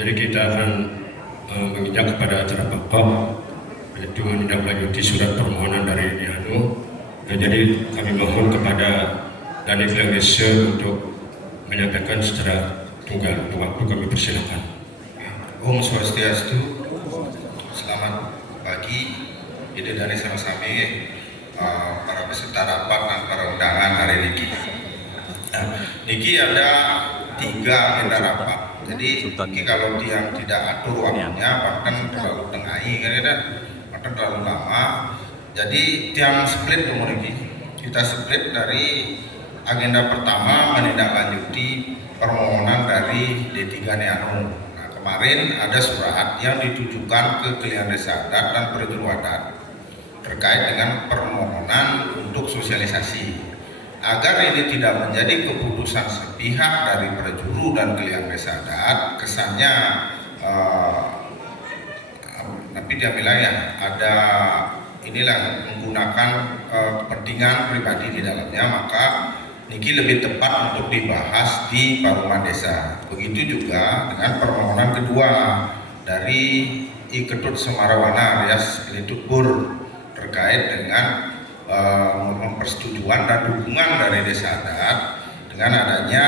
Jadi kita akan menginjak kepada acara pokok, yaitu menindaklanjuti surat permohonan dari Dianu. Jadi kami mohon kepada Danif Indonesia untuk menyampaikan secara tunggal. Waktu kami persilakan. Om Swastiastu, selamat pagi. Ini dari sama-sama para peserta rapat dan para undangan hari ini. Niki ada 3 agenda rapat. Jadi Niki kalau dia tidak atur waktunya, bahkan terlalu tengahi kan, bahkan terlalu lama. Jadi tiang split dong Niki. Kita split dari agenda pertama menindaklanjuti permohonan dari D3 Neanu. Nah, kemarin ada surat yang ditujukan ke Kelurahan Desa Adat dan Perjuru Adat terkait dengan permohonan untuk sosialisasi. Agar ini tidak menjadi keputusan sepihak dari Perjuru dan Kelurahan Desa Adat, kesannya tapi dia bilang ya ada inilah menggunakan kepentingan pribadi di dalamnya, maka Niki lebih tepat untuk dibahas di Paruman Desa. Begitu juga dengan permohonan kedua dari I Ketut Semarawana alias Litutpur terkait dengan mempersetujuan dan dukungan dari Desa Adat dengan adanya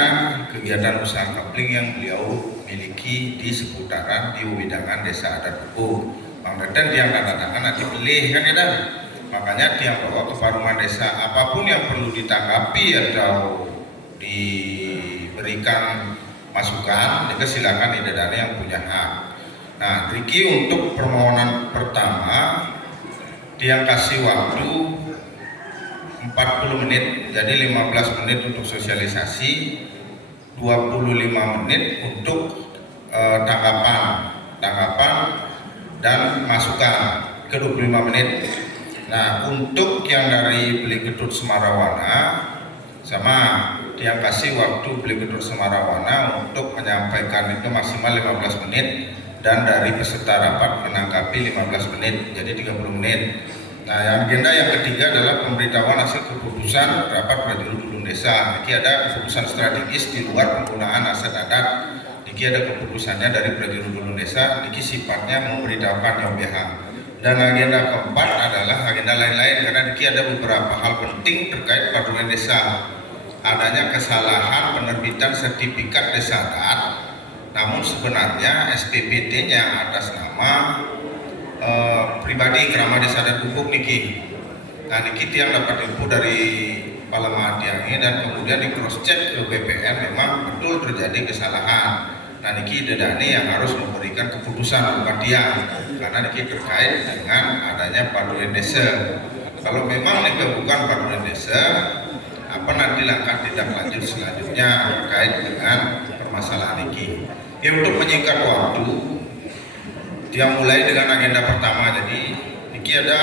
kegiatan usaha kapling yang beliau miliki di seputaran di Wewidangan Desa Adat Kuku. Bang Deden yang katakan nanti pilih kan ya, makanya dia bawa ke Paruman Desa, apapun yang perlu ditanggapi atau diberikan masukan, itu silakan Idedane yang punya hak. Nah, Riki untuk permohonan pertama dia kasih waktu 40 menit, jadi 15 menit untuk sosialisasi, 25 menit untuk tanggapan dan masukan ke 25 menit. Nah, untuk yang dari Beli Ketut Semarawana sama dia kasih waktu Beli Ketut Semarawana untuk menyampaikan itu maksimal 15 menit dan dari peserta rapat menanggapi 15 menit, jadi 30 menit. Nah, yang agenda yang ketiga adalah pemberitahuan hasil keputusan rapat Perjuru Dulung Desa. Ini ada keputusan strategis di luar penggunaan aset adat. Ini ada keputusannya dari Perjuru Dulung Desa. Ini sifatnya memberitahukan yang pihak. Dan agenda keempat adalah agenda lain-lain, karena ini ada beberapa hal penting terkait paduan desa. Adanya kesalahan penerbitan sertifikat desa adat, namun sebenarnya SPPT-nya atas nama pribadi Krama Desa Adat Gubuk Niki. Nah, Niki yang dapat info dari Palema ini dan kemudian di cross check ke BPN memang betul terjadi kesalahan. Nah, Niki Dedane yang harus memberikan keputusan bukan dia, karena Niki terkait dengan adanya paduan desa. Kalau memang Niki bukan paduan desa, apa nanti langkah tindak lanjut selanjutnya terkait dengan permasalahan Niki. Ya, untuk menyingkat waktu, dia mulai dengan agenda pertama. Jadi Niki ada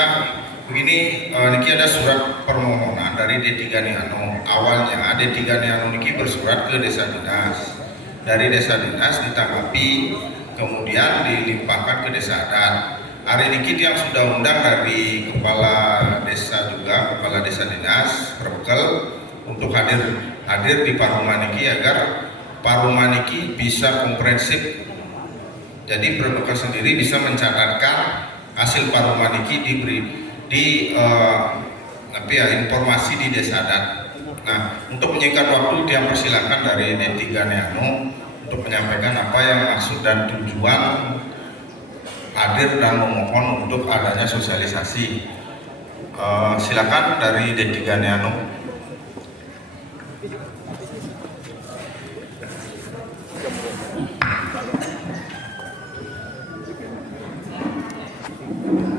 begini, Niki ada surat permohonan dari D3 Neanu. Awalnya D3 Neanu Niki bersurat ke Desa Dinas. Dari Desa Dinas ditanggapi, kemudian dilimpahkan ke Desa Adat. Hari ini yang sudah undang dari Kepala Desa juga, Kepala Desa Dinas Perbekel untuk hadir di Paruman Niki agar Paruman Niki bisa komprehensif. Jadi Perbekel sendiri bisa mencatatkan hasil Paruman Niki di informasi di Desa Adat. Nah, untuk menyingkat waktu, dia persilakan dari D3 Neanu untuk menyampaikan apa yang maksud dan tujuan hadir dan memohon untuk adanya sosialisasi. Silakan dari D3 Neanu.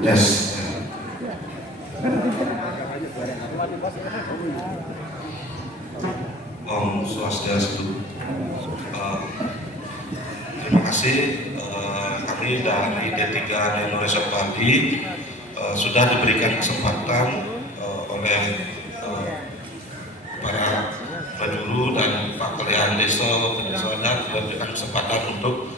Yes. Om Swastiastu. Terima kasih. Kami dari D3 Neanu Resort Padi sudah diberikan kesempatan oleh para Perjuru dan Pak Kelurahan Desa Adat diberikan kesempatan untuk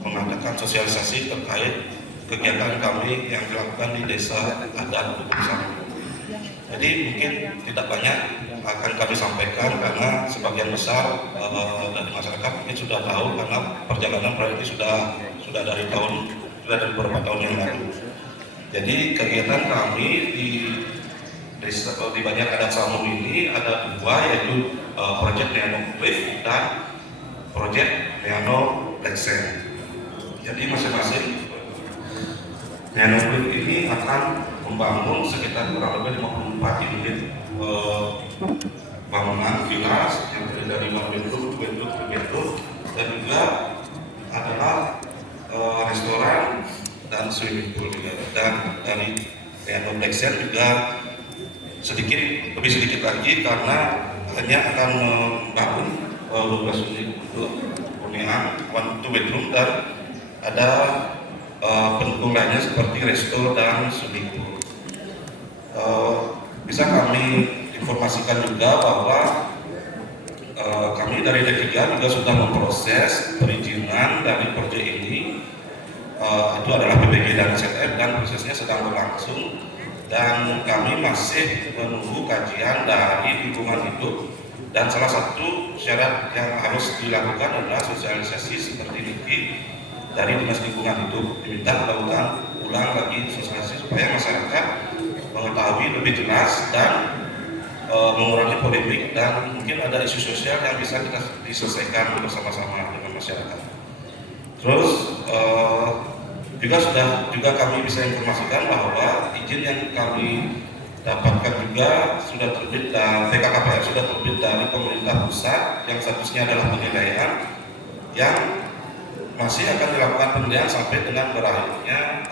mengadakan sosialisasi terkait kegiatan kami yang dilakukan di Desa Adat Bukit. Jadi mungkin tidak banyak akan kami sampaikan karena sebagian besar dari masyarakat mungkin sudah tahu karena perjalanan proyek ini sudah dari beberapa tahun yang lalu. Jadi kegiatan kami di Banyak Adat Samum ini ada dua, yaitu proyek Nano Cliff dan proyek Nano Lexen. Jadi masing-masing Nano Cliff ini akan membangun sekitar kurang lebih 54 unit bangunan villa yang terdiri dari 1 bedroom, 2 bedroom, 3 bedroom, dan juga adalah restoran dan swimming pool juga. Dan dari Nano Lexen juga lebih sedikit lagi karena hanya akan membangun 12 unit untuk hunian 1 bedroom dan ada pendukung lainnya seperti resto dan swimming pool. Bisa kami informasikan juga bahwa kami dari D3 juga sudah memproses perizinan dari proyek ini. Itu adalah PBG dan SLF dan prosesnya sedang berlangsung. Dan kami masih menunggu kajian dari lingkungan hidup, dan salah satu syarat yang harus dilakukan adalah sosialisasi seperti ini dari Dinas Lingkungan Hidup, diminta melakukan ulang lagi sosialisasi supaya masyarakat mengetahui lebih jelas dan mengurangi polemik, dan mungkin ada isu sosial yang bisa kita diselesaikan bersama-sama dengan masyarakat. Terus juga kami bisa informasikan bahwa izin yang kami dapatkan juga sudah terbit dan TKKPR sudah terbit dari pemerintah pusat yang statusnya adalah penilaian, yang masih akan dilakukan penilaian sampai dengan berakhirnya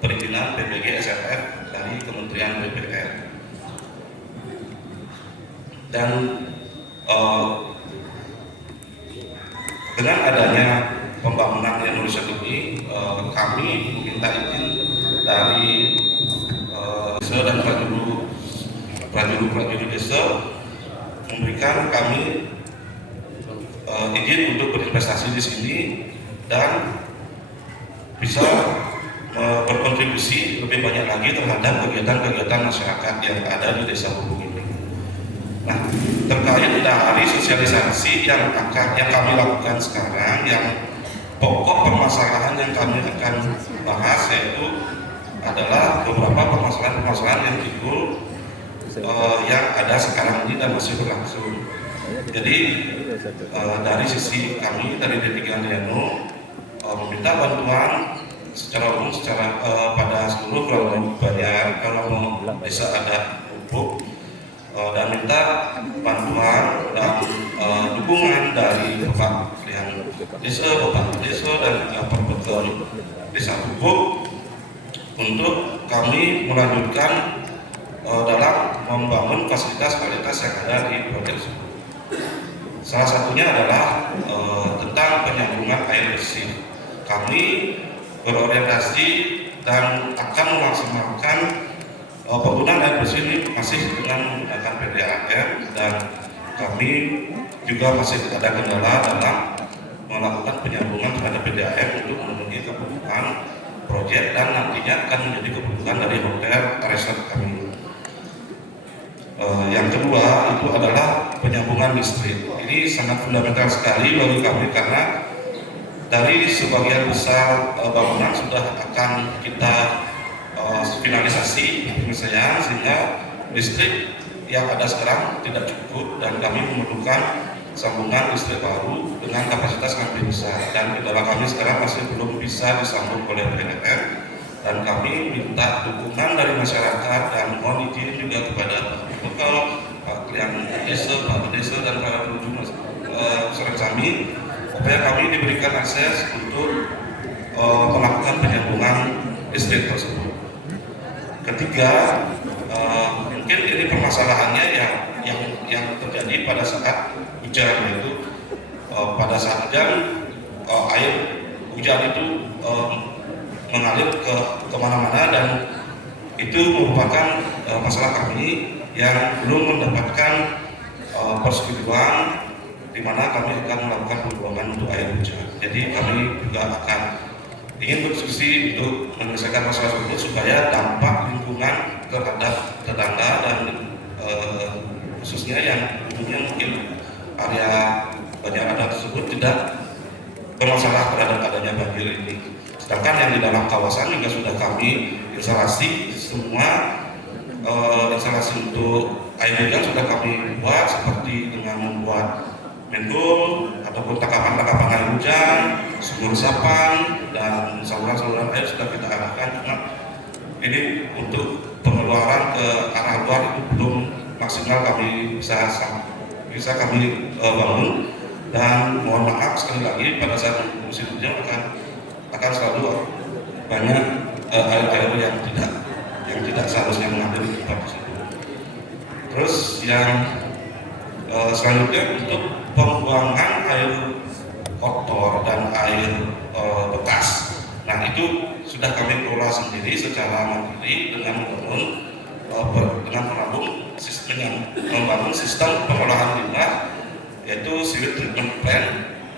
perizinan PBG SLF dari Kementerian PUPR. Dan dengan adanya pembangunan Indonesia ini, kami meminta izin dari desa dan prajurit desa memberikan kami izin untuk berinvestasi di sini dan bisa berkontribusi lebih banyak lagi terhadap kegiatan-kegiatan masyarakat yang ada di Desa Bubung ini. Nah, terkait dari sosialisasi yang kami lakukan sekarang, yang pokok permasalahan yang kami akan bahas yaitu adalah beberapa permasalahan yang timbul yang ada sekarang ini dan masih berlangsung. Jadi dari sisi kami dari D3 Andriano meminta bantuan secara umum pada seluruh kelompok desa adat Bubuk, dan minta bantuan dan dukungan dari Bapak Desa, dan Perbetul Desa Bubuk untuk kami melanjutkan dalam membangun fasilitas yang ada di proyek tersebut. Salah satunya adalah tentang penyambungan air bersih. Kami berorientasi dan akan melaksanakan penggunaan air bersih ini masih dengan menggunakan PDAM, dan kami juga masih ada kendala dalam melakukan penyambungan terhadap PDAM untuk memenuhi kebutuhan proyek dan nantinya akan menjadi kebutuhan dari hotel resort kami. Yang kedua itu adalah penyambungan listrik. Ini sangat fundamental sekali bagi kami karena dari sebagian besar bangunan sudah akan kita finalisasi penyelesaian, sehingga listrik yang ada sekarang tidak cukup dan kami memerlukan sambungan listrik baru dengan kapasitas yang lebih besar, dan kendala kami sekarang masih belum bisa disambung oleh PLN, dan kami minta dukungan dari masyarakat dan mohon izin juga kepada yang desa, Pak Desa dan para pengunjung masyarakat kami supaya kami diberikan akses untuk melakukan penyambungan listrik tersebut. Ketiga, mungkin ini permasalahannya yang terjadi pada saat hujan, yaitu pada saat hujan air hujan itu mengalir kemana-mana, dan itu merupakan masalah kami yang belum mendapatkan persetujuan di mana kami akan melakukan pembuangan untuk air hujan. Jadi kami juga akan ingin berdiskusi untuk menyelesaikan masalah tersebut supaya dampak lingkungan terhadap tetangga dan khususnya yang dulunya mungkin area banyak ada tersebut tidak bermasalah terhadap adanya banjir ini. Sedangkan yang di dalam kawasan juga sudah kami instalasi semua instalasi untuk air hujan sudah kami buat, seperti dengan membuat mendul ataupun tangkapan air hujan, sumur resapan, dan saluran-saluran air sudah kita arahkan. Cuma ini untuk pengeluaran ke arah luar itu belum maksimal kami bisa kami bangun. Dan mohon maaf sekali lagi, pada saat musim hujan akan selalu banyak air-air yang tidak seharusnya mengalir di tempat tersebut. Terus yang selanjutnya untuk pembuangan air kotor dan air bekas. Nah, itu sudah kami kelola sendiri secara mandiri dengan membangun sistem pengolahan limbah, yaitu sewage treatment plant,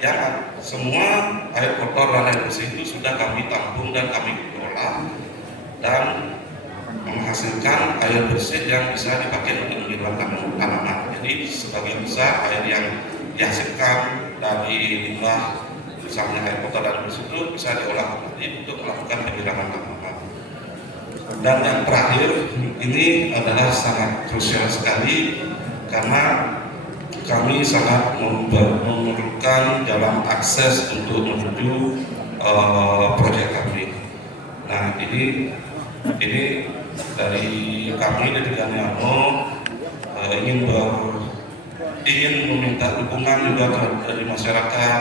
yang semua air kotor dan air bersih itu sudah kami tampung dan kami kelola dan menghasilkan air bersih yang bisa dipakai untuk menyiram tanaman. Jadi sebagian besar air yang dihasilkan dari limbah, misalnya air kotor dan bersih itu bisa diolah kembali untuk melakukan penyiraman tanaman. Dan yang terakhir, ini adalah sangat krusial sekali karena kami sangat memerlukan jalan akses untuk menuju proyek kami. Nah, ini dari kami dari Ganiano ingin meminta dukungan juga dari masyarakat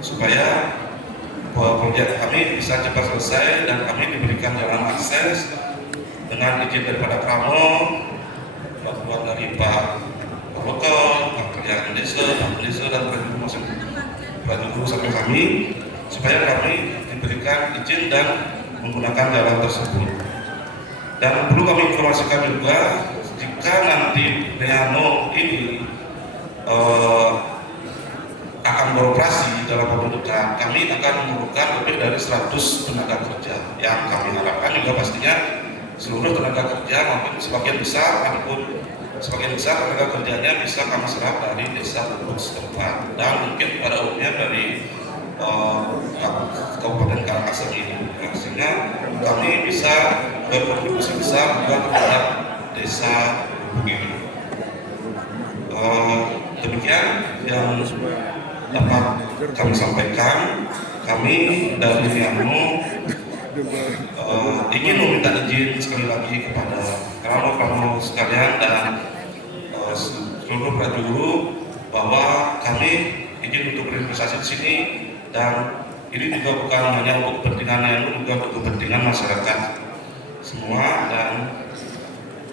supaya proyek kami bisa cepat selesai dan kami diberikan jalan akses dengan izin daripada Kramo, bantuan dari Pak Lokal, Pak Kerjaan Desa, Pak Desa, dan Guru sampai kami, supaya kami diberikan izin dan menggunakan jalan tersebut. Dan perlu kami informasikan juga, jika nanti Ganiano ini akan beroperasi dalam waktu dekat, kami akan memerlukan lebih dari 100 tenaga kerja, yang kami harapkan juga pastinya seluruh tenaga kerja maupun sebagian besar tenaga kerjanya bisa kami serap dari desa setempat, dan mungkin pada umumnya dari Kabupaten Karangasem ini, sehingga kami bisa berkontribusi besar juga kepada desa ini. Demikian yang dapat kami sampaikan. Kami dari Ganiano ingin meminta izin sekali lagi kepada Kramo sekalian dan seluruh prajuru bahwa kami izin untuk berinvestasi di sini, dan ini juga bukan hanya untuk kepentingan Ganiano, juga untuk kepentingan masyarakat semua. Dan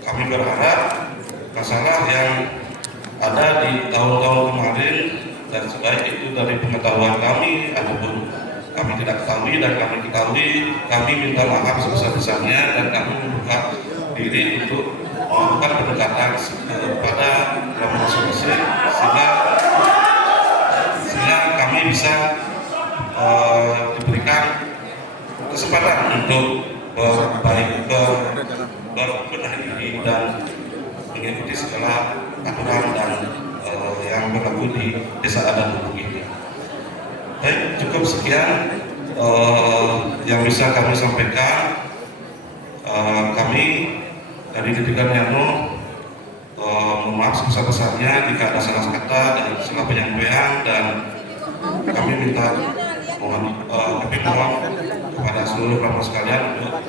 kami berharap masalah yang ada di tahun-tahun kemarin, dan sebaik itu dari pengetahuan kami ataupun kami tidak ketahui dan kami ketahui, kami minta maaf sebesar-besarnya, dan kami membuka diri untuk melakukan pendekatan kepada kelompok masing-masing sehingga kami bisa diberikan kesempatan untuk berbenah diri dan mengikuti segala aturan dan yang berlaku di desa adat Lubuk ini. Baik, cukup sekian yang bisa kami sampaikan. Kami dari Didikan Ganiano mohon maaf sebesar-besarnya jika ada salah kata dan salah penyampaian, dan kami mohon kepada seluruh Kramo sekalian untuk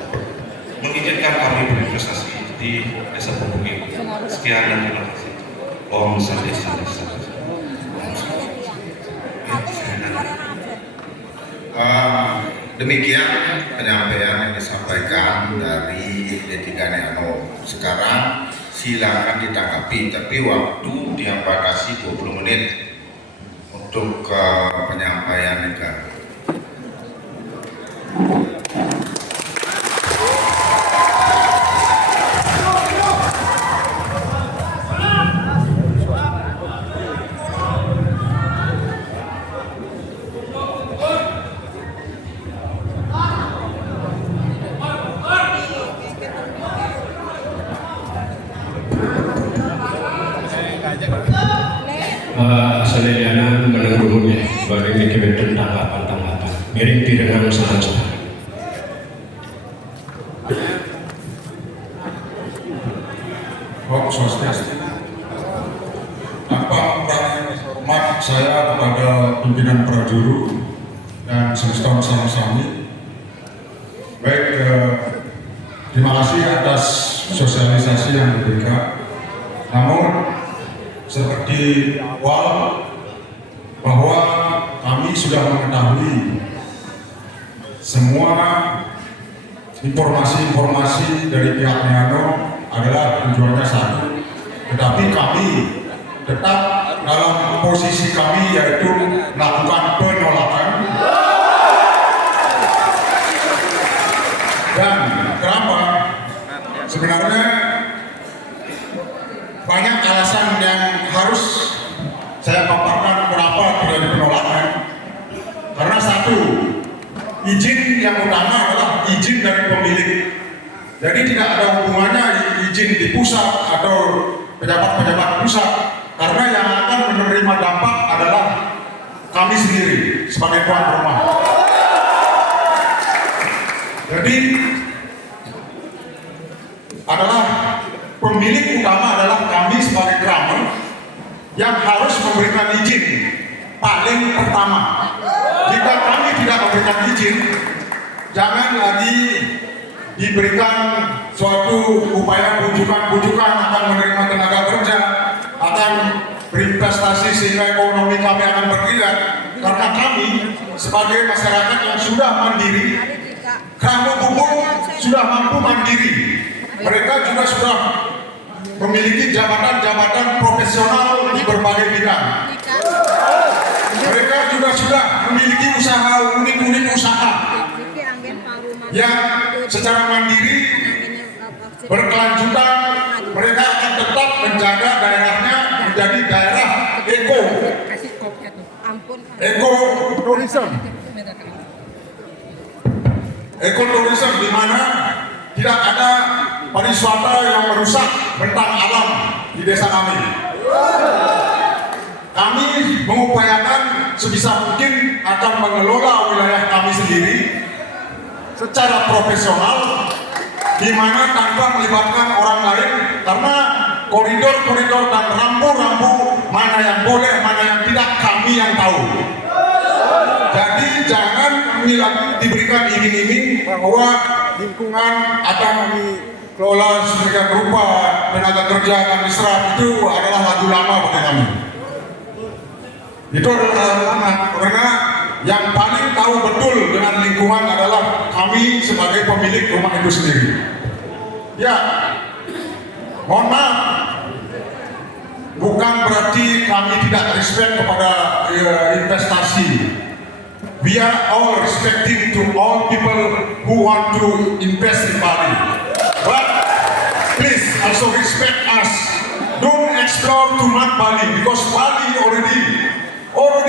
mengizinkan kami berinvestasi di desa Lubuk ini. Sekian dan terima kasih. Om Swastiastu. Demikian penyampaian yang disampaikan dari Didikan Ganiano. Sekarang silakan ditanggapi, tapi waktu dibatasi 20 menit untuk penyampaian juga. Miring pirengan sahaja. Om Swastiastu. Tanpa hormat saya kepada pimpinan Prajuru dan semesta bersama-sami. Baik, terima kasih atas sosialisasi yang diberikan. Namun seperti awal bahwa kami sudah mengetahui semua informasi-informasi dari pihak Neano adalah tujuannya satu, tetapi kami tetap dalam posisi kami yaitu melakukan penolakan. Dan kenapa? Sebenarnya banyak alasan yang harus saya paparkan kenapa terjadi penolakan. Karena satu, izin yang utama adalah izin dari pemilik. Jadi tidak ada hubungannya izin di pusat atau pejabat-pejabat pusat, karena yang akan menerima dampak adalah kami sendiri sebagai tuan rumah. Jadi adalah pemilik utama adalah kami sebagai kramer yang harus memberikan izin paling pertama. Jika kami tidak memberikan izin, jangan lagi diberikan suatu upaya bujukan-bujukan akan menerima tenaga kerja, akan berinvestasi sehingga ekonomi kami akan berkilat. Karena kami sebagai masyarakat yang sudah mandiri, Kramer Bubuk sudah mampu mandiri. Mereka juga sudah memiliki jabatan-jabatan profesional di berbagai bidang. Mereka juga sudah memiliki usaha unik-unik usaha yang secara mandiri berkelanjutan. Mereka akan tetap menjaga daerahnya menjadi daerah ekoturism, di mana tidak ada pariwisata yang merusak bentang alam di desa kami. Kami mengupayakan sebisa mungkin akan mengelola wilayah kami sendiri secara profesional, di mana tanpa melibatkan orang lain, karena koridor-koridor dan rambu-rambu mana yang boleh, mana yang tidak, kami yang tahu. Jadi jangan diberikan iming-iming bahwa lingkungan akan dikelola sedemikian rupa, tenaga kerja akan diserap, itu adalah lagu lama bagi kami. Itu adalah lagu lama, karena yang paling tahu betul dengan lingkungan adalah kami sebagai pemilik rumah itu sendiri. Ya, mohon maaf, bukan berarti kami tidak respect kepada investasi. We are all respecting to all people who want to invest in Bali. But please also respect us. Don't explore too much Bali, because Bali already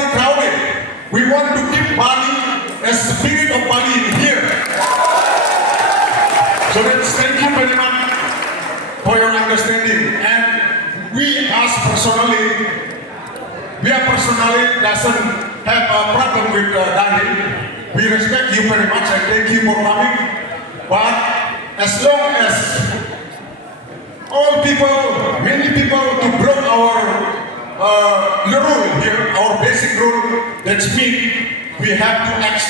crowded. We want to keep Bali as the spirit of Bali in here. So let's thank you very much for your understanding. And we personally doesn't have a problem with Daniel. We respect you very much and thank you for coming. But as long as many people to break our the rule here, our basic rule, that's mean we have to act.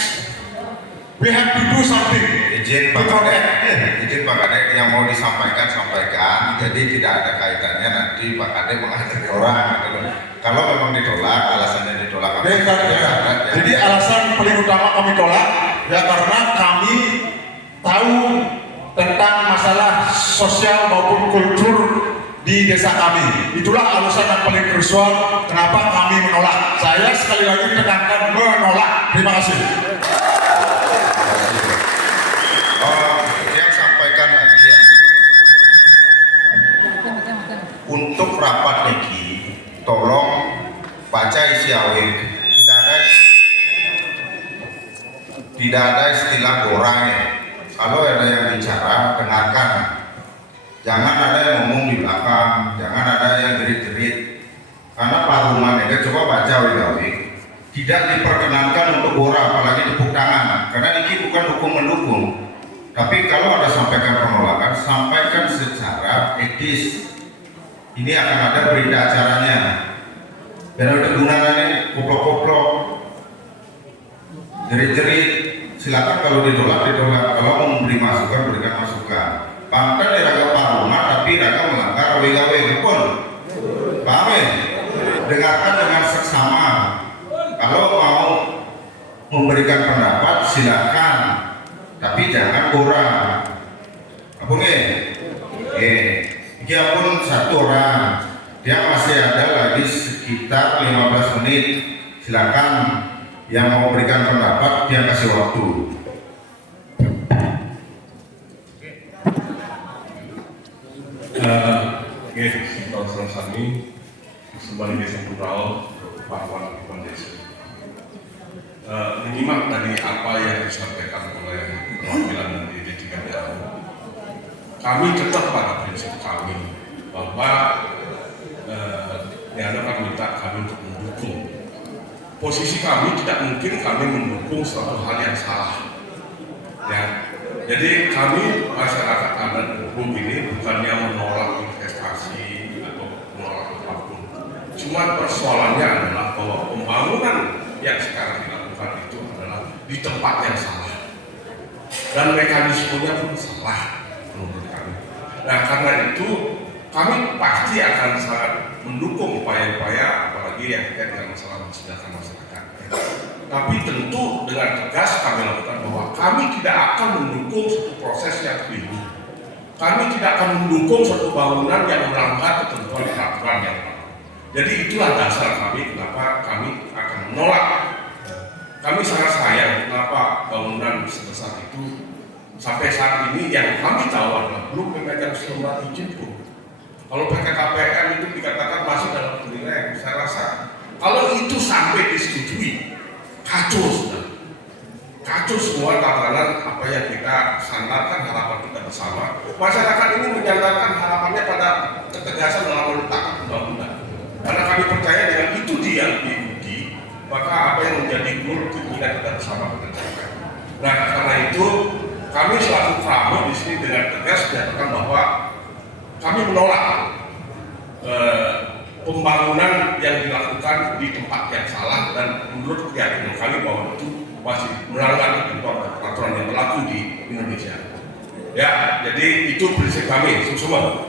We have to do something. Izin Pak Kade yang mau sampaikan. Jadi tidak ada kaitannya nanti Pak Kade menghadapi orang. Kalau memang ditolak, alasannya ditolak. Jadi alasan paling utama kami tolak ya karena kami tahu tentang masalah sosial maupun kultur di desa kami. Itulah alasan yang paling krusial kenapa kami menolak. Saya sekali lagi tekankan menolak. Terima kasih. Yang sampaikan lagi ya. Untuk rapat niki, tolong baca isi awik. Tidak ada istilah gorang ya. Kalau ada yang bicara, dengarkan. Jangan ada yang ngomong di belakang, jangan ada yang jerit-jerit. Karena Pak Ruman ini coba baca awik. tidak diperkenankan untuk bora, apalagi tepuk tangan, karena ini bukan hukum mendukung. Tapi kalau ada sampaikan penolakan, sampaikan secara etis. Ini akan ada berita acaranya. Dan ada gunanya koplok-koplok, jerit-jerit. Silakan kalau ditolak, ditolak. Kalau mau memberi masukan, berikan masukan. Pantan di raga parungan, tapi raga melanggar gawe-gawe pun. Paham ya? Dengarkan dengan seksama. Kalau mau memberikan pendapat, silakan. Tapi jangan kurang. Apa nggih? Dia pun satu orang, dia masih ada lagi sekitar 15 menit. Silakan yang mau memberikan pendapat, dia kasih waktu. Kalau kami sebagai desa plural, Pak Wali Desa. Menyimak dari apa yang disampaikan oleh perwakilan dari D3DAO, kami tetap pada prinsip kami bahwa Diana kan minta kami untuk mendukung. Posisi kami tidak mungkin kami mendukung suatu hal yang salah. Ya, jadi kami masyarakat adat hukum ini bukannya menolak investasi atau menolak apapun. Cuma persoalannya adalah bahwa pembangunan yang sekarang dilakukan itu adalah di tempat yang salah dan mekanismenya pun salah menurut kami. Nah, karena itu kami pasti akan sangat mendukung upaya-upaya apalagi yang terkait dengan masalah kesejahteraan masyarakat. Tapi tentu dengan tegas kami lakukan bahwa kami tidak akan mendukung suatu proses yang keliru. Kami tidak akan mendukung suatu bangunan yang melanggar ketentuan peraturan yang ada. Jadi itulah dasar kami kenapa kami akan menolak. Kami sangat sayang kenapa bangunan sebesar itu sampai saat ini yang kami tahu adalah belum memegang surat izin pun. Kalau PKKPN itu dikatakan masih dalam penilaian, saya rasa kalau itu sampai disetujui, kacau sudah. Kacau semua tatanan apa yang kita sandarkan harapan kita bersama. Masyarakat ini menyandarkan harapannya pada ketegasan dalam meletakkan undang-undang. Karena kami percaya dengan itu dia diuji, maka apa yang menjadi goal keinginan kita bersama akan tercapai. Nah, karena itu kami selaku Pramo di sini dengan tegas menyatakan bahwa kami menolak pembangunan yang dilakukan di tempat yang salah dan menurut keyakinan kami bahwa itu masih melanggar ketentuan peraturan yang berlaku di Indonesia. Ya, jadi itu prinsip kami semua.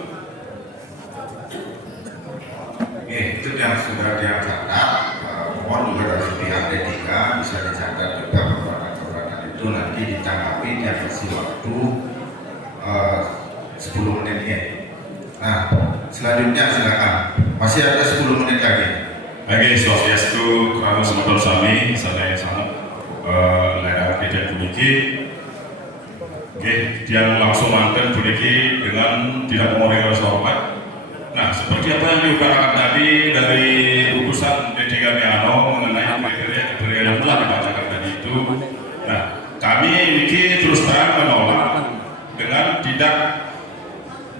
Itu yang sudah dia catat. Mohon juga dari pihak D3 bisa dicatat juga keberadaan itu nanti ditanggapi dia kasih waktu 10 menit ya. Nah, selanjutnya silakan. Masih ada 10 menit lagi. Bagi Swastiastu, Krama Sumatera Sami, saya sangat layar tidak puniki. Oke, dia langsung mantan puniki dengan tidak mengurangi rasa hormat. Nah, seperti apa yang diutarakan tadi dari utusan D3DAO mengenai kriteria yang telah dibacakan tadi itu. Nah, kami ini terus terang menolak dengan tidak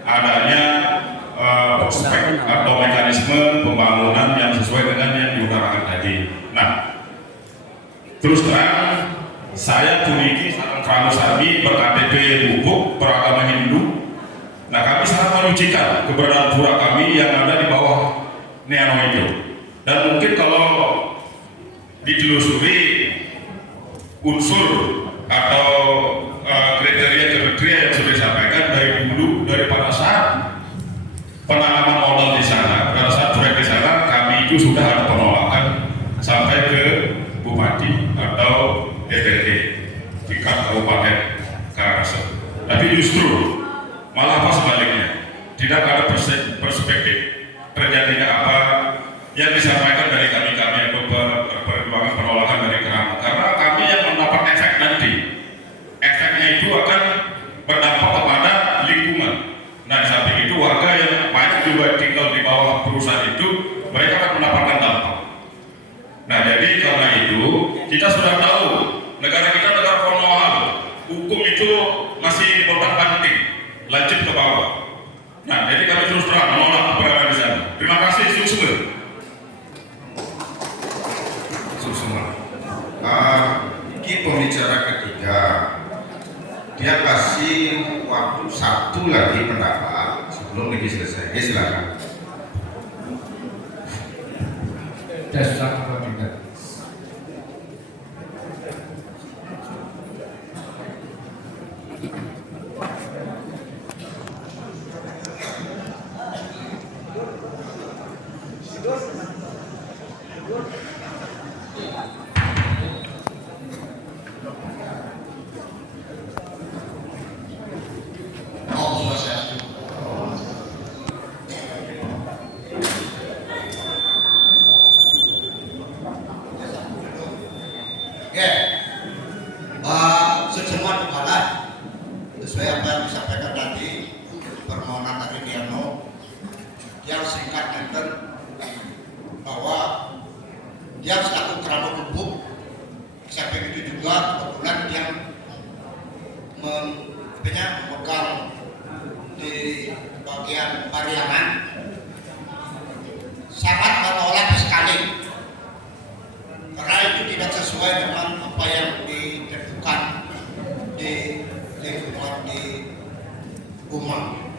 adanya prospek atau mekanisme pembangunan yang sesuai dengan yang diutarakan tadi. Nah, terus terang saya puniki sarang Krama Sami ber-KTP Bubuk beragama Hindu. Nah, kami sangat menyucikan keberadaan pura kami yang ada di bawah Neano itu. Dan mungkin kalau ditelusuri unsur atau kriteria yang sudah disampaikan dari dulu, dari pada saat penanaman modal di sana, pada saat proyek di sana, kami itu sudah ada penolakan sampai ke Bupati atau DPRD tingkat Kabupaten Karangasem. Tapi justru malah apa sebaliknya, tidak ada perspektif terjadinya apa yang disampaikan dari kami atau perjuangan penolakan dari Krama, karena kami yang mendapat efek nanti. Efeknya itu akan berdampak kepada lingkungan. Nah, di samping itu warga yang banyak juga tinggal di bawah perusahaan itu, mereka akan mendapatkan dampak. Nah, jadi karena itu kita sudah tahu negara kita negara kolonial, hukum itu masih botak-banting, lanjut ke bawah. Nah, jadi kami terus terang menolak keberadaan di sana. Terima kasih, Susuma. dia kasih waktu satu lagi pendapat sebelum Riki selesai. Silakan. Dasar tidak. Semua kepala sesuai apa yang disampaikan tadi permohonan dari Diano yang singkat nenten bahwa dia selaku kerabat hukum sampai itu juga kebetulan dia memegang di bagian Pariaman sangat menolak sekali karena itu tidak sesuai dengan apa yang ditentukan di lingkungan di Gumang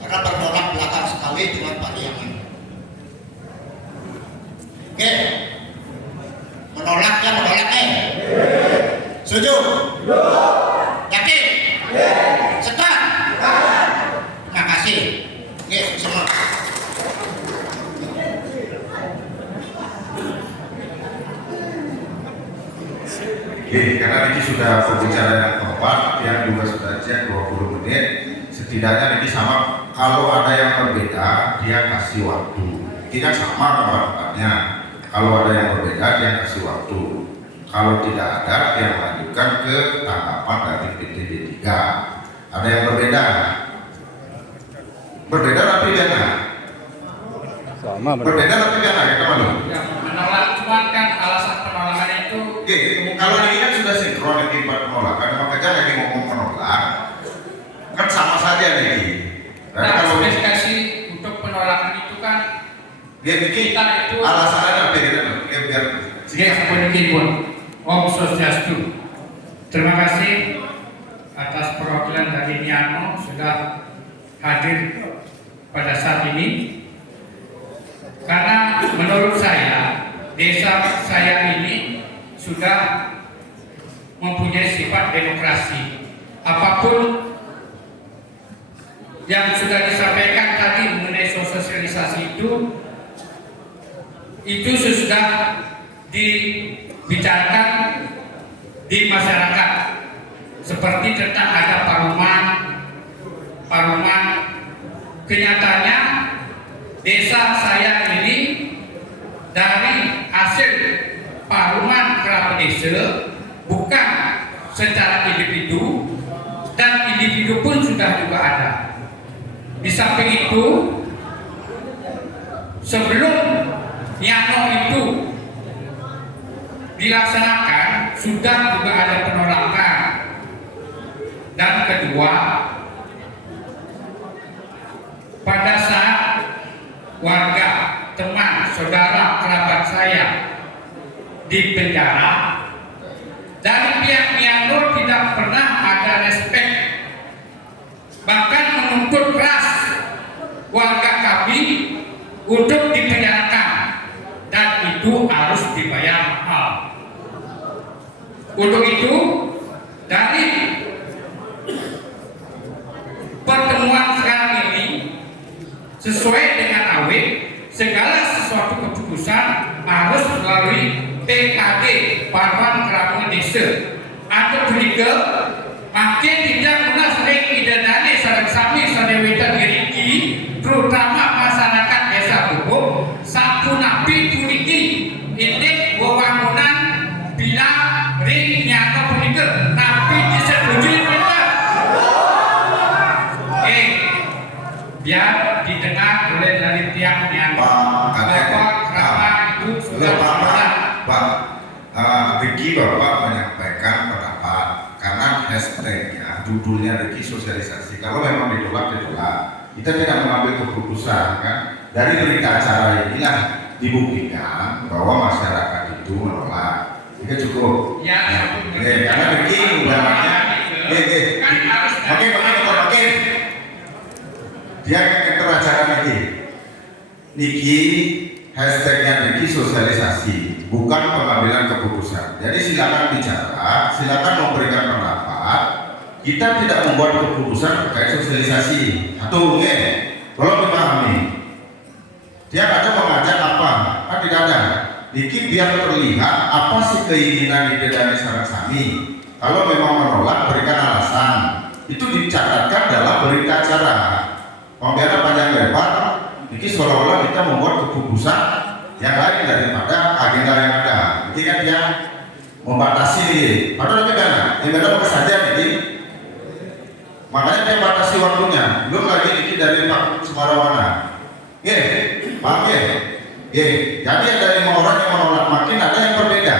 karena berdolak belakang sekali dengan Pariaman. Oke, menolaknya setuju? Yakin? Sekat? Terima kasih. Oke, semua. Oke, karena Riki sudah berbicara yang tepat, yang juga sudah cek 20 menit. Setidaknya Riki sama, kalau ada yang berbeda, dia kasih waktu. Tidak sama tempatnya. Kalau ada yang berbeda, dia kasih waktu. Kalau tidak ada, dia melanjutkan ke tanggapan dari PTD 3. Ada yang berbeda? Berbeda tapi beda. Berbeda tapi beda, ya teman-teman. Yang menolak cuma kan alasan penolakan itu. Oke, kalau ini kan sudah sinkron yang buat penolakan, makanya lagi ngomong menolak, kan sama saja nih. Nah, Kalau spesifikasi untuk penolakan itu kan dia bikin kita itu alasannya apa gitu? Biar ya seperti pun. Om Swastiastu. Terima kasih atas perwakilan dari Niano sudah hadir pada saat ini. Karena menurut saya desa saya ini sudah mempunyai sifat demokrasi. Apapun yang sudah disampaikan tadi mengenai sosialisasi itu sudah dibicarakan di masyarakat, seperti tentang ada paruman. Kenyataannya desa saya ini dari hasil paruman kerabat desa bukan secara individu, dan individu pun sudah juga ada. Di samping itu, sebelum Niano itu dilaksanakan sudah juga ada penolakan. Dan kedua, pada saat warga, teman, saudara, kerabat saya di penjara, dari pihak Niano tidak pernah ada respek, bahkan menuntut keras warga kami untuk dipenjarakan, dan itu harus dibayar mahal. Untuk itu, dari pertemuan sekarang ini, sesuai dengan AW, segala sesuatu keputusan harus melalui PKD, Paruman Kerabat Desa, atau legal. Makin tidak pernah sering idadane sarang sami sadewetan diriki, terutama masyarakat desa hukum sapu napi puniki ini wewangunan bila ring nyata punike tapi disetujui perintah. Biar didengar oleh dari pihak yang bahwa kerabat itu sudah berjalan. Riki Bapak menyampaikan pendapat karena hashtagnya, judulnya Riki sosialisasi. Kalau memang ditolak, kita tidak mengambil keputusan kan. Dari berita acara inilah dibuktikan bahwa masyarakat itu menolak. Itu cukup. Ya, karena Riki udah banyak. dia yang acara niki hashtagnya niki sosialisasi, bukan pengambilan keputusan. Jadi silakan bicara, silakan memberikan pendapat. Kita tidak membuat keputusan terkait sosialisasi. Atau tolong dipahami. Dia ada mengajak apa? Kan tidak ada. Niki biar terlihat apa sih keinginan ide dari saran kami. Kalau memang menolak, berikan alasan. Itu dicatatkan dalam berita acara. Pembiaran panjang lebar, ini seolah-olah kita membuat keputusan yang lain daripada agenda yang ada. Jadi kan dia membatasi nih. Padahal ini kan saja nih. Makanya dia batasi waktunya. Belum lagi ini dari Pak Semarawana. Paham ya? Jadi ada 5 orang yang menolak, makin ada yang berbeda.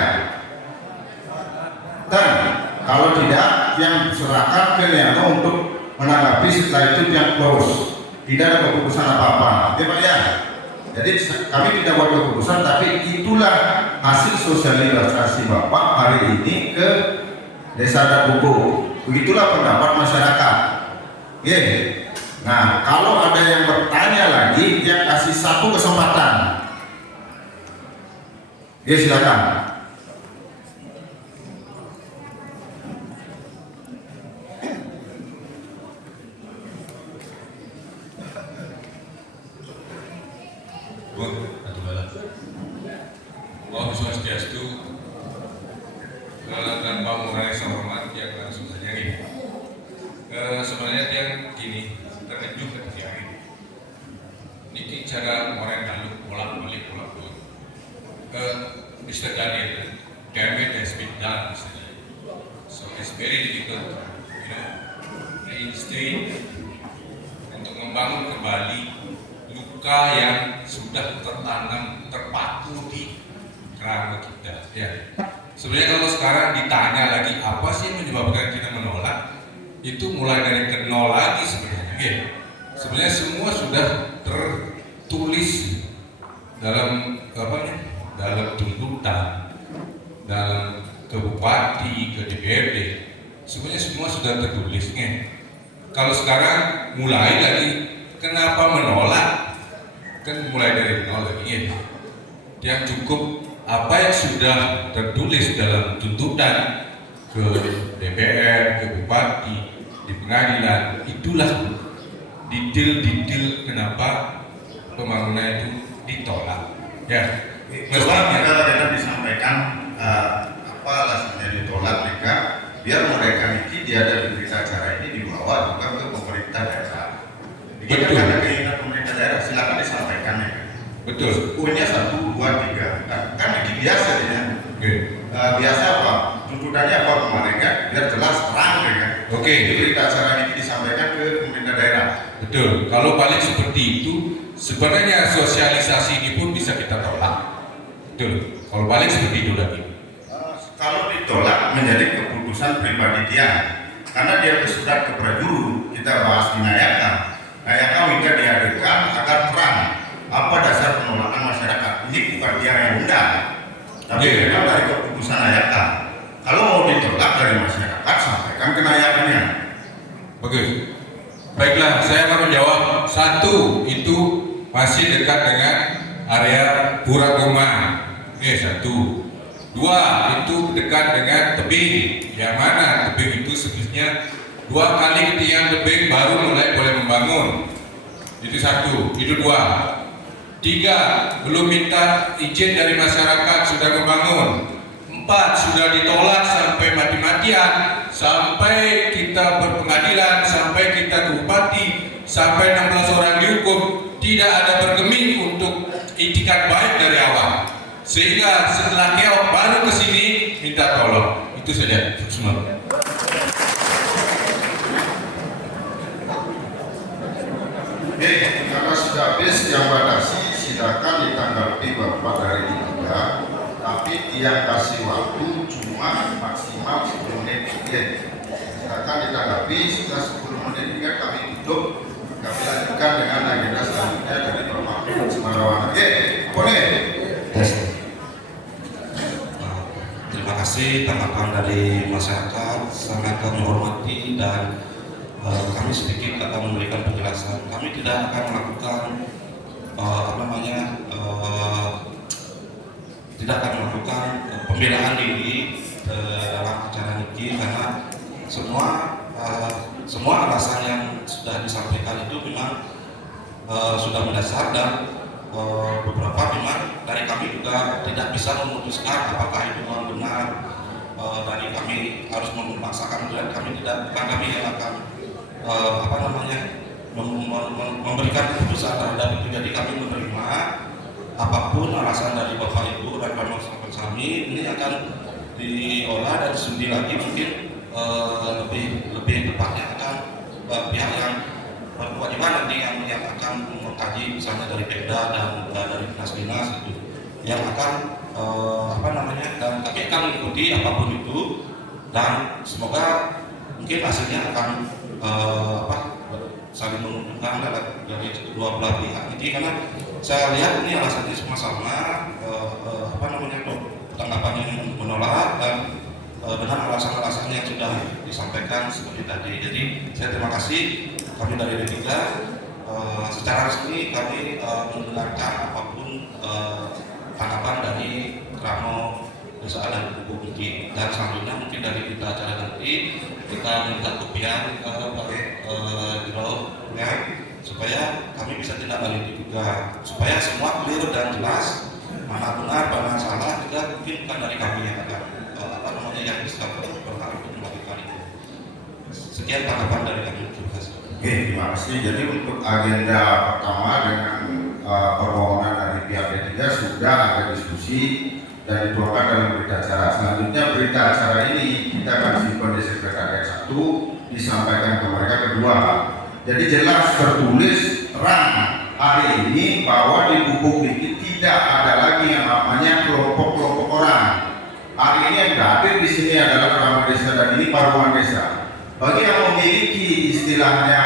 Dan kalau tidak, yang serahkan ke Liano untuk menanggapi, setelah itu yang close. Tidak ada keputusan apa-apa. Ya Pak ya? Jadi kami tidak buat keputusan, tapi itulah hasil sosialisasi Bapak hari ini ke Desa Dabuku. Begitulah pendapat masyarakat. Nah, kalau ada yang bertanya lagi, dia kasih satu kesempatan. Silakan. Om Swastiastu, dan Pak Murai Selamat yang langsung saja nih. Sebenarnya yang gini terkejut ketika ini. Niki cara orang lalu bolak-balik. Mr. Daniel, damage has been done, so it's very difficult, reinstate untuk membangun kembali luka yang sudah tertanam terpaku di kerana kita. Ya. Sebenarnya kalau sekarang ditanya lagi apa sih yang menyebabkan kita menolak, itu mulai dari ke nol lagi sebenarnya. Ya. Sebenarnya semua sudah tertulis dalam dalam tuntutan, dalam ke bupati, ke DPRD, sebenarnya semua sudah tertulis. Kalau sekarang mulai lagi, kenapa menolak? Kan mulai dari nol lagi. Yang cukup apa yang sudah tertulis dalam tuntutan ke DPR, ke bupati, di pengadilan, itulah detail-detail kenapa pembangunan itu ditolak. Ya. Coba mereka disampaikan apa alasannya ditolak mereka, biar mereka ini dia ada di berita acara ini dibawa juga ke pemerintah daerah. Betul. Karena keinginan pemerintah daerah silakan disampaikan ya. Betul. Punya 1, 2, 3. Kan ini biasa ya. Biasa apa? Tuntutannya apa kemarin kan? Biar jelas terang ya. Oke. Di berita acara ini disampaikan ke pemerintah daerah. Betul. Kalau paling seperti itu, sebenarnya sosialisasi ini pun bisa kita tolak. Betul. Kalau balik seperti itu lagi. Kalau ditolak menjadi keputusan pribadi dia, karena dia bersurat ke Prajuru, kita bahas di Nayaka minta dihadirkan agar terang apa dasar penolakan masyarakat. Ini bukan dia yang undang, tapi memang dari keputusan Nayaka. Kalau mau ditolak dari masyarakat, sampaikan ke Nayakannya. Bagus. Baiklah, saya akan menjawab. 1, itu masih dekat dengan area Puragoma. 1. 2, itu dekat dengan tebing. Yang mana tebing itu sebenarnya 2 kali ketinggian tebing baru mulai boleh membangun. Itu 1, itu 2. 3, belum minta izin dari masyarakat sudah membangun. 4, sudah ditolak sampai mati-matian, sampai kita berpengadilan, sampai kita ke bupati, sampai 16 orang dihukum, tidak ada bergeming untuk itikat baik dari awal. Sehingga setelah keok baru ke sini minta tolong. Itu saja semua. Karena sudah habis yang batasi, silakan ditanggapi Bapak dari Anda. Tapi yang kasih waktu cuma maksimal 10 menit. Silakan ditanggapi. Setelah 10 menit ini kami tutup. Kami lanjutkan dengan agenda selanjutnya dari Bapak Semarawana. Boleh. Terima kasih tanggapan dari masyarakat, sangat kami hormati dan kami sedikit akan memberikan penjelasan. Kami tidak akan melakukan tidak akan melakukan pembelaan diri dalam acara niki, karena semua alasan yang sudah disampaikan itu memang sudah mendasar, dan beberapa memang dari kami juga tidak bisa memutuskan apakah itu memang benar. Dari kami harus memaksakan, dan kami tidak, bukan kami yang akan memberikan keputusan terhadap itu. Jadi kami menerima apapun alasan dari Bapak Ibu dan kami ini akan diolah dan studi lagi, mungkin lebih tepatnya akan pihak yang berkewajiban nanti yang akan mengkaji, misalnya dari Pemda dan dari dinas-dinas itu yang akan dan kami akan mengikuti apapun itu, dan semoga mungkin hasilnya akan saling menguntungkan dari kedua belah pihak ini, karena saya lihat ini alasannya semua sama, tanggapan yang menolak dan dengan alasan-alasan yang sudah disampaikan seperti tadi. Jadi saya terima kasih, kami dari D3 secara resmi kami mendengarkan apapun tanggapan dari Kramo Desa Adat Kubu Bukit, dan selanjutnya mungkin dari kita acara nanti kita minta kopian ke Biro ya, supaya kami bisa tindak lanjuti juga, supaya semua clear dan jelas, mana benar mana salah, juga mungkin bukan dari kami yang akan yang bisa berhak untuk melakukan itu. Sekian tanggapan dari kami. Terima kasih. Oke, terima kasih. Jadi untuk agenda pertama dengan permohonan dari pihak D3 sudah ada diskusi dan dituangkan dalam berita acara. Selanjutnya berita acara ini kita akan simpan di sekretariat 1, disampaikan ke mereka kedua. Jadi jelas tertulis terang hari ini bahwa di Bubuk Bukit tidak ada lagi yang namanya kelompok-kelompok orang. Hari ini yang hadir di sini adalah Kramo Desa dan ini Paruman Desa. Bagi yang memiliki istilahnya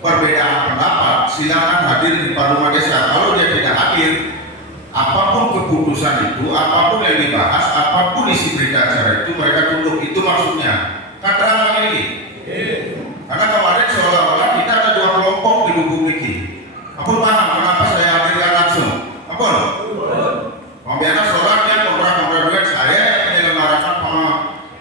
perbedaan pendapat, silakan hadir di Paruman Desa. Kalau dia tidak hadir, apapun keputusan itu, apapun yang dibahas, apapun isi berita acara itu, mereka tunduk. Itu maksudnya. Kan terang lagi. Karena kemarin seolah-olah kita ada dua kelompok di Bubuk Niki. Ampun paham kenapa saya hadirkan langsung? Ampun. Membiarkan sholatnya, kontrak duit saya yang menyelenggarakan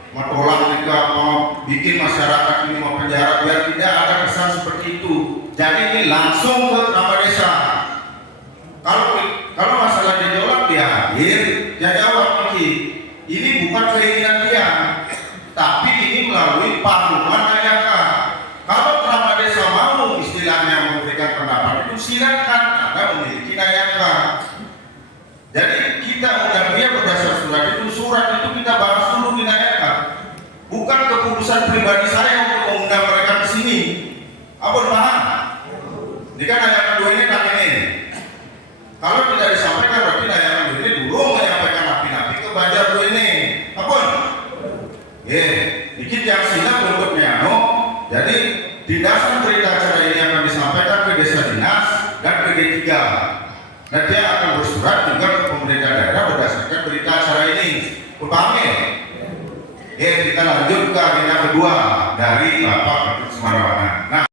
menolak juga mau bikin masyarakat ini mau penjara, biar tidak ada kesan seperti itu. Jadi ini langsung ke Kramo Desa. Kalau masalah gejolak dia hadir, dia jawab lagi. Ini bukan keinginan dia, tapi ini melalui Paruman Ayaka. Kalau Kramo Desa mau istilahnya memberikan pendapat itu, silakan, Anda memiliki Ayaka. Jadi kita undang dia berdasar surat itu kita bahas dulu di Ayaka. Bukan keputusan pribadi saya untuk mengundang mereka ke sini. Apa paham? Ini kan Ayaka 2 ini tak ini. Kalau tidak disampaikan berarti Ayaka 2 ini dulu menyampaikan napi-napi ke Banjar 2 ini. Apa? Dikit yang sinak untuk Miano. Jadi di dasar berita acara ini akan disampaikan ke desa dinas dan ke D3. Dan dia akan bersurat juga ke pemerintah daerah berdasarkan berita acara ini. Paham ya? Kita lanjut ke agenda kedua dari Bapak Ketut Semarawana. Nah,